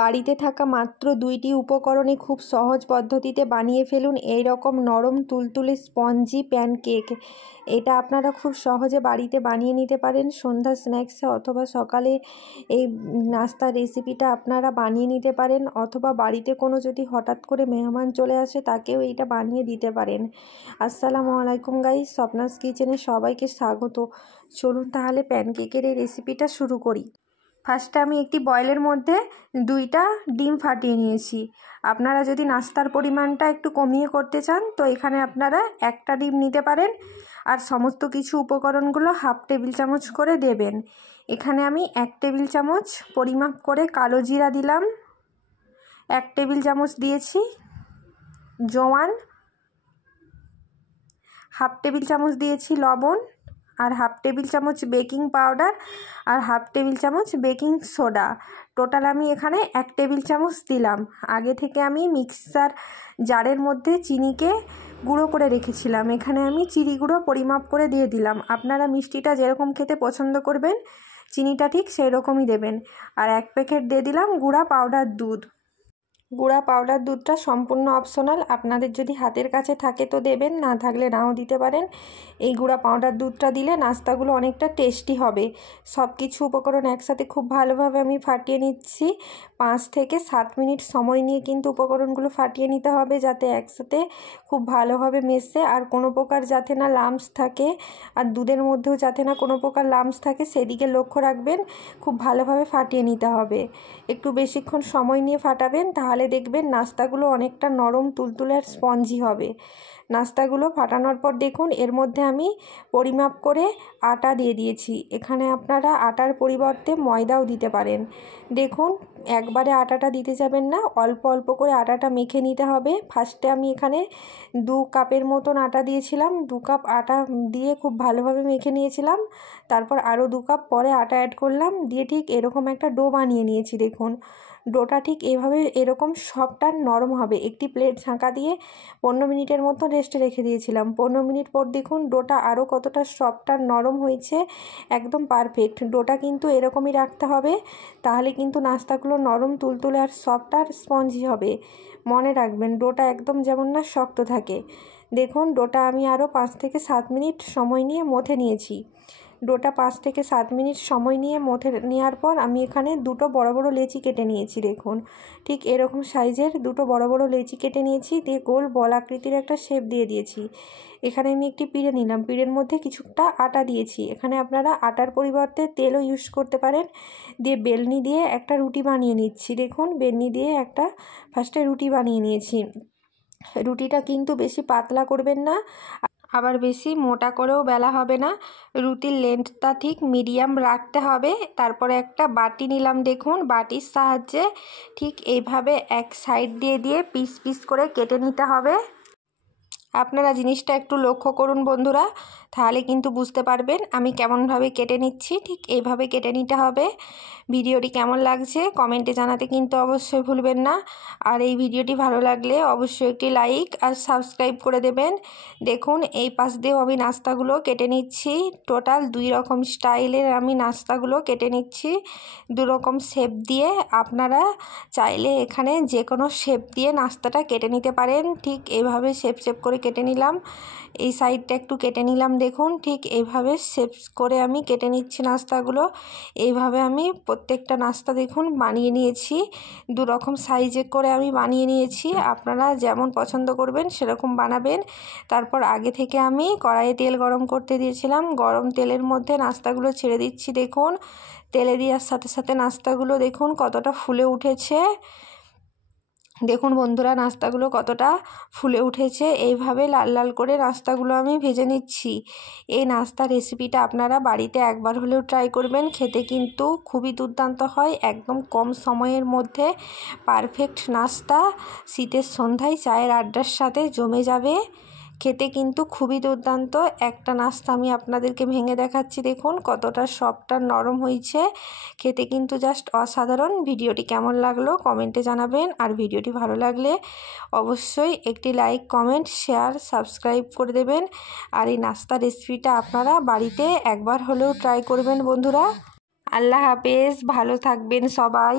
বাড়িতে থাকা মাত্র 2টি উপকরণে খুব সহজ পদ্ধতিতে বানিয়ে ফেলুন এই রকম নরম তুলতুলে স্পঞ্জি প্যানকেক। এটা আপনারা খুব সহজে বাড়িতে বানিয়ে নিতে পারেন সন্ধ্যা স্ন্যাক্সে, অথবা সকালে এই নাস্তার রেসিপিটা আপনারা বানিয়ে নিতে পারেন, অথবা বাড়িতে কোনো যদি হঠাৎ করে মেহমান চলে আসে তাকেও এইটা বানিয়ে দিতে পারেন। আসসালামু আলাইকুম গাইস, স্বপ্নাস কিচেনে সবাইকে স্বাগত। চলুন তাহলে প্যানকেকের এই রেসিপিটা শুরু করি। ফার্স্টে আমি একটি বয়েলের মধ্যে 2টা ডিম ফাটিয়ে নিয়েছি। আপনারা যদি নাস্তার পরিমাণটা একটু কমিয়ে করতে চান তো এখানে আপনারা 1টা ডিম নিতে পারেন, আর সমস্ত কিছু উপকরণগুলো হাফ টেবিল চামচ করে দেবেন। এখানে আমি 1 টেবিল চামচ পরিমাপ করে কালো জিরা দিলাম, 1 টেবিল চামচ দিয়েছি জোয়ান, হাফ টেবিল চামচ দিয়েছি লবণ, আর হাফ টেবিল চামচ বেকিং পাউডার, আর হাফ টেবিল চামচ বেকিং সোডা। টোটাল আমি এখানে 1 টেবিল চামচ দিলাম। আগে থেকে আমি মিক্সার জারের মধ্যে চিনিকে গুঁড়ো করে রেখেছিলাম, এখানে আমি চিনি গুঁড়ো পরিমাপ করে দিয়ে দিলাম। আপনারা মিষ্টিটা যেরকম খেতে পছন্দ করবেন চিনিটা ঠিক সেই রকমই দেবেন। আর 1 প্যাকেট দিয়ে দিলাম গুঁড়া পাউডার দুধ। গুঁড়া পাউডার দুধটা সম্পূর্ণ অপশনাল, আপনাদের যদি হাতের কাছে থাকে তো দেবেন, না থাকলে নাও দিতে পারেন। এই গুঁড়া পাউডার দুধটা দিলে নাস্তাগুলো অনেকটা টেস্টি হবে। সব কিছু উপকরণ একসাথে খুব ভালোভাবে আমি ফাটিয়ে নিচ্ছি। 5 থেকে 7 মিনিট সময় নিয়ে কিন্তু উপকরণগুলো ফাটিয়ে নিতে হবে, যাতে একসাথে খুব ভালোভাবে মেশে আর কোনো প্রকার যাতে না লাম্পস থাকে, আর দুধের মধ্যেও যাতে না কোনো প্রকার লাম্পস থাকে সেদিকে লক্ষ্য রাখবেন। খুব ভালোভাবে ফাটিয়ে নিতে হবে, একটু বেশিক্ষণ সময় নিয়ে ফাটাবেন, তাহলে দেখবেন নাস্তাগুলো অনেকটা নরম তুলতুলে আর স্পঞ্জি হবে। নাস্তাগুলো ফাটানোর পর দেখুন এর মধ্যে আমি পরিমাপ করে আটা দিয়ে দিয়েছি। এখানে আপনারা আটার পরিবর্তে ময়দাও দিতে পারেন। দেখুন একবারে আটাটা দিতে যাবেন না, অল্প অল্প করে আটাটা মেখে নিতে হবে। ফার্স্টে আমি এখানে 2 কাপের মতন আটা দিয়েছিলাম, 2 কাপ আটা দিয়ে খুব ভালোভাবে মেখে নিয়েছিলাম। তারপর আরও 2 কাপ পরে আটা অ্যাড করলাম, দিয়ে ঠিক এরকম একটা ডো বানিয়ে নিয়েছি। দেখুন ডোটা ঠিক এভাবে এরকম সফট আর নরম হবে। একটি প্লেট ঢাকা দিয়ে 15 মিনিটের মতো রেস্টে রেখে দিয়েছিলাম। 15 মিনিট পর দেখুন ডোটা আরও কতটা সফট আর নরম হয়েছে, একদম পারফেক্ট। ডোটা কিন্তু এরকমই রাখতে হবে, তাহলে কিন্তু নাস্তাগুলো নরম তুলতুলে আর সফট আর স্পঞ্জি হবে। মনে রাখবেন ডোটা একদম যেমন না শক্ত থাকে। দেখুন ডোটা আমি আরও 5 থেকে 7 মিনিট সময় নিয়ে মথে নিয়েছি। ডোটা 5 থেকে 7 মিনিট সময় নিয়ে মথে নেওয়ার পর আমি এখানে 2টো বড় বড় লেচি কেটে নিয়েছি। দেখুন ঠিক এরকম সাইজের 2টো বড় বড় লেচি কেটে নিয়েছি, দিয়ে গোল বল আকৃতির একটা শেপ দিয়ে দিয়েছি। এখানে আমি একটি পিঁড়ে নিলাম, পিঁড়ের মধ্যে কিছুটা আটা দিয়েছি। এখানে আপনারা আটার পরিবর্তে তেলও ইউজ করতে পারেন। দিয়ে বেলনি দিয়ে একটা রুটি বানিয়ে নিচ্ছি। দেখুন বেলনি দিয়ে একটা ফার্স্টে রুটি বানিয়ে নিয়েছি। রুটিটা কিন্তু বেশি পাতলা করবেন না, আবার বেশি মোটা করেও বেলা হবে না। রুটির লেন্থটা ঠিক মিডিয়াম রাখতে হবে। তারপরে একটা বাটি নিলাম, দেখুন বাটির সাহায্যে ঠিক এইভাবে এক সাইড দিয়ে দিয়ে পিস পিস করে কেটে নিতে হবে। আপনারা জিনিসটা একটু লক্ষ্য করুন বন্ধুরা, তাহলে কিন্তু বুঝতে পারবেন আমি কেমনভাবে কেটে নিচ্ছি। ঠিক এইভাবে কেটে নিতে হবে। ভিডিওটি কেমন লাগছে কমেন্টে জানাতে কিন্তু অবশ্যই ভুলবেন না। আর এই ভিডিওটি ভালো লাগলে অবশ্যই একটি লাইক আর সাবস্ক্রাইব করে দেবেন। দেখুন এই পাশ দিয়েও আমি নাস্তাগুলো কেটে নিচ্ছি। টোটাল 2 রকম স্টাইলের আমি নাস্তাগুলো কেটে নিচ্ছি, 2 রকম শেপ দিয়ে। আপনারা চাইলে এখানে যে কোনো শেপ দিয়ে নাস্তাটা কেটে নিতে পারেন। ঠিক এইভাবে শেপ শেপ করে কেটে নিলাম। এই সাইডটা একটু কেটে নিলাম। দেখুন ঠিক এইভাবে শেপ করে আমি কেটে নিচ্ছি নাস্তাগুলো। এইভাবে আমি প্রত্যেকটা নাস্তা দেখুন বানিয়ে নিয়েছি। 2 রকম সাইজে করে আমি বানিয়ে নিয়েছি। আপনারা যেমন পছন্দ করবেন সেরকম বানাবেন। তারপর আগে থেকে আমি কড়াইয়ে তেল গরম করতে দিয়েছিলাম, গরম তেলের মধ্যে নাস্তাগুলো ছেড়ে দিচ্ছি। দেখুন তেলে দেওয়ার সাথে সাথে নাস্তাগুলো দেখুন কতটা ফুলে উঠেছে। দেখুন বন্ধুরা নাস্তাগুলো কতটা ফুলে উঠেছে। এইভাবে লাল লাল করে নাস্তাগুলো আমি ভেজে নিচ্ছি। এই নাস্তা রেসিপিটা আপনারা বাড়িতে একবার হলেও ট্রাই করবেন, খেতে কিন্তু খুবই দুর্দান্ত হয়। একদম কম সময়ের মধ্যে পারফেক্ট নাস্তা, শীতের সন্ধ্যায় চায়ের আড্ডার সাথে জমে যাবে। খেতে কিন্তু খুবই দুর্দান্ত একটা নাস্তা আমি আপনাদেরকে ভেঙে দেখাচ্ছি। দেখুন কতটা সফট আর নরম হয়েছে, খেতে কিন্তু জাস্ট অসাধারণ। ভিডিওটি কেমন লাগলো কমেন্টে জানাবেন, আর ভিডিওটি ভালো লাগলে অবশ্যই একটি লাইক কমেন্ট শেয়ার সাবস্ক্রাইব করে দেবেন। আর এই নাস্তা রেসিপিটা আপনারা বাড়িতে একবার হলেও ট্রাই করবেন বন্ধুরা। আল্লাহ হাফেজ, ভালো থাকবেন সবাই।